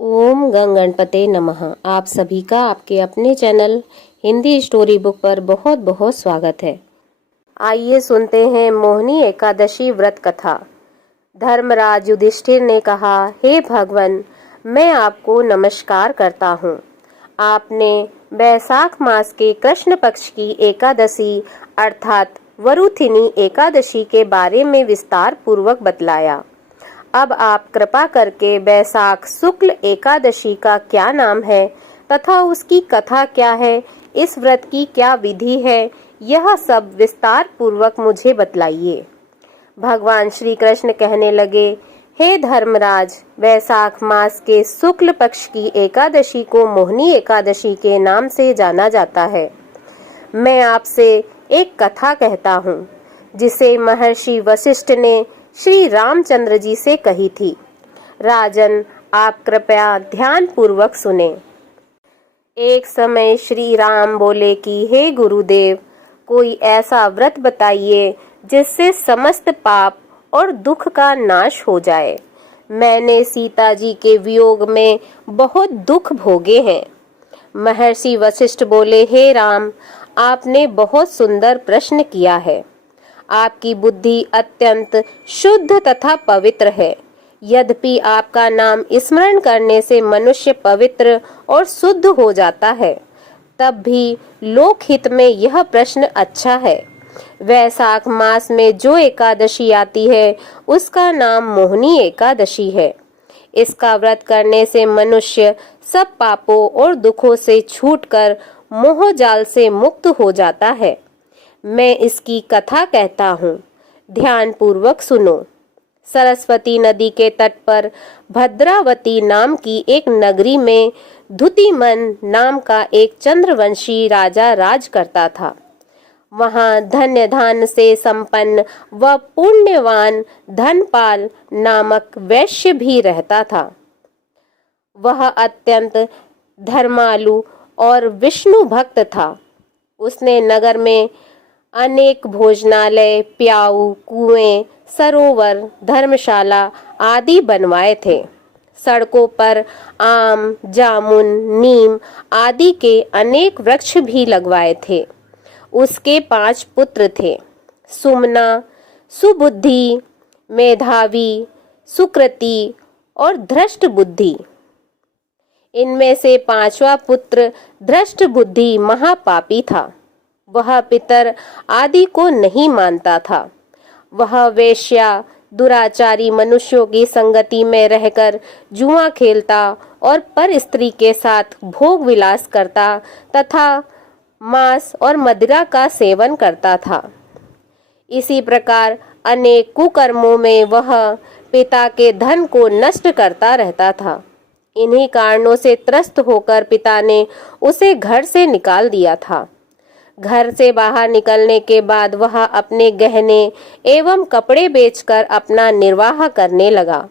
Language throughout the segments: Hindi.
ओम गंग गणपते नमः। आप सभी का आपके अपने चैनल हिंदी स्टोरी बुक पर बहुत बहुत स्वागत है। आइए सुनते हैं मोहिनी एकादशी व्रत कथा। धर्मराज युधिष्ठिर ने कहा, हे भगवान, मैं आपको नमस्कार करता हूँ। आपने बैसाख मास के कृष्ण पक्ष की एकादशी अर्थात वरुथिनी एकादशी के बारे में विस्तार पूर्वक बतलाया। अब आप कृपा करके बैसाख शुक्ल एकादशी का क्या नाम है तथा उसकी कथा क्या है, इस व्रत की क्या विधि है, यह सब विस्तार पूर्वक मुझे बतलाइए। भगवान श्री कृष्ण कहने लगे, हे धर्मराज, बैसाख मास के शुक्ल पक्ष की एकादशी को मोहिनी एकादशी के नाम से जाना जाता है। मैं आपसे एक कथा कहता हूँ जिसे महर्षि वशिष्ठ ने श्री रामचंद्र जी से कही थी। राजन, आप कृपया ध्यान पूर्वक सुने। एक समय श्री राम बोले कि हे गुरुदेव, कोई ऐसा व्रत बताइए जिससे समस्त पाप और दुख का नाश हो जाए। मैंने सीता जी के वियोग में बहुत दुख भोगे हैं। महर्षि वशिष्ठ बोले, हे राम, आपने बहुत सुंदर प्रश्न किया है। आपकी बुद्धि अत्यंत शुद्ध तथा पवित्र है। यद्यपि आपका नाम स्मरण करने से मनुष्य पवित्र और शुद्ध हो जाता है, तब भी लोकहित में यह प्रश्न अच्छा है। वैशाख मास में जो एकादशी आती है उसका नाम मोहिनी एकादशी है। इसका व्रत करने से मनुष्य सब पापों और दुखों से छूटकर मोह जाल से मुक्त हो जाता है। मैं इसकी कथा कहता हूँ, ध्यान पूर्वक सुनो। सरस्वती नदी के तट पर भद्रावती नाम की एक नगरी में धुतिमन नाम का एक चंद्रवंशी राजा राज करता था। वहाँ धन्य धान से संपन्न व पुण्यवान धनपाल नामक वैश्य भी रहता था। वह अत्यंत धर्मालु और विष्णु भक्त था। उसने नगर में अनेक भोजनालय, प्याऊ, कुएं, सरोवर, धर्मशाला आदि बनवाए थे। सड़कों पर आम, जामुन, नीम आदि के अनेक वृक्ष भी लगवाए थे। उसके 5 पुत्र थे, सुमना, सुबुद्धि, मेधावी, सुकृति और धृष्ट बुद्धि। इनमें से 5वां पुत्र धृष्ट बुद्धि महापापी था। वह पितर आदि को नहीं मानता था। वह वेश्या, दुराचारी मनुष्यों की संगति में रहकर जुआ खेलता और पर स्त्री के साथ भोग विलास करता तथा मांस और मदिरा का सेवन करता था। इसी प्रकार अनेक कुकर्मों में वह पिता के धन को नष्ट करता रहता था। इन्हीं कारणों से त्रस्त होकर पिता ने उसे घर से निकाल दिया था। घर से बाहर निकलने के बाद वह अपने गहने एवं कपड़े बेचकर अपना निर्वाह करने लगा।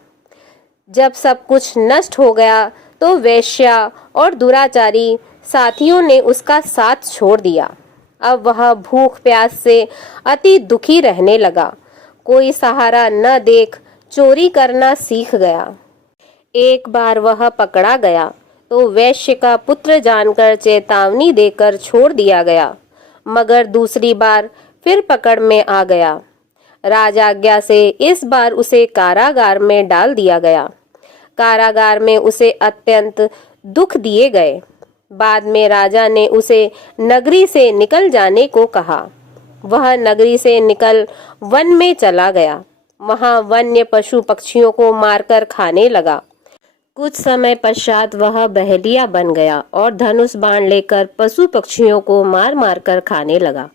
जब सब कुछ नष्ट हो गया तो वेश्या और दुराचारी साथियों ने उसका साथ छोड़ दिया। अब वह भूख प्यास से अति दुखी रहने लगा। कोई सहारा न देख चोरी करना सीख गया। एक बार वह पकड़ा गया तो वैश्य का पुत्र जानकर चेतावनी देकर छोड़ दिया गया, मगर दूसरी बार फिर पकड़ में आ गया। राजाज्ञा से इस बार उसे कारागार में डाल दिया गया। कारागार में उसे अत्यंत दुख दिए गए। बाद में राजा ने उसे नगरी से निकल जाने को कहा। वह नगरी से निकल वन में चला गया। वहां वन्य पशु पक्षियों को मारकर खाने लगा। कुछ समय पश्चात वह बहेलिया बन गया और धनुष बाण लेकर पशु पक्षियों को मार मार कर खाने लगा।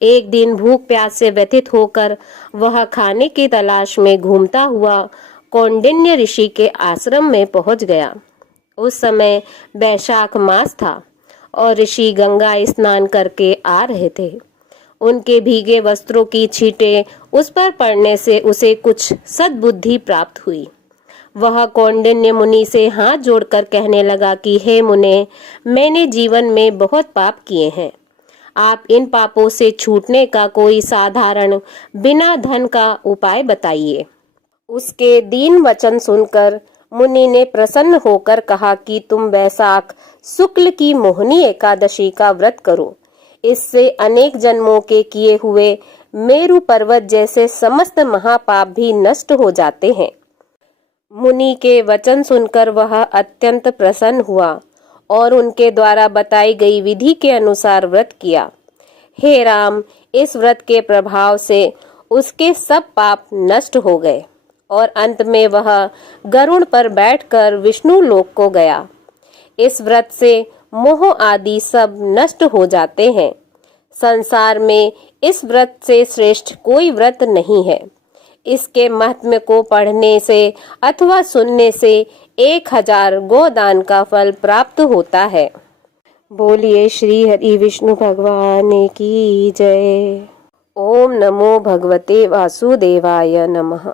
एक दिन भूख प्यास से व्यथित होकर वह खाने की तलाश में घूमता हुआ कौंडिन्य ऋषि के आश्रम में पहुंच गया। उस समय बैशाख मास था और ऋषि गंगा स्नान करके आ रहे थे। उनके भीगे वस्त्रों की छींटें उस पर पड़ने से उसे कुछ सद्बुद्धि प्राप्त हुई। वह कौंडिन्य मुनि से हाथ जोड़कर कहने लगा कि हे मुने, मैंने जीवन में बहुत पाप किए हैं। आप इन पापों से छूटने का कोई साधारण बिना धन का उपाय बताइए। उसके दीन वचन सुनकर मुनि ने प्रसन्न होकर कहा कि तुम वैशाख शुक्ल की मोहिनी एकादशी का व्रत करो। इससे अनेक जन्मों के किए हुए मेरु पर्वत जैसे समस्त महापाप भी नष्ट हो जाते हैं। मुनि के वचन सुनकर वह अत्यंत प्रसन्न हुआ और उनके द्वारा बताई गई विधि के अनुसार व्रत किया। हे राम, इस व्रत के प्रभाव से उसके सब पाप नष्ट हो गए और अंत में वह गरुड़ पर बैठकर विष्णु लोक को गया। इस व्रत से मोह आदि सब नष्ट हो जाते हैं। संसार में इस व्रत से श्रेष्ठ कोई व्रत नहीं है। इसके महात्म्य को पढ़ने से अथवा सुनने से 1000 गोदान का फल प्राप्त होता है। बोलिए श्री हरि विष्णु भगवान की जय। ओम नमो भगवते वासुदेवाय नमः।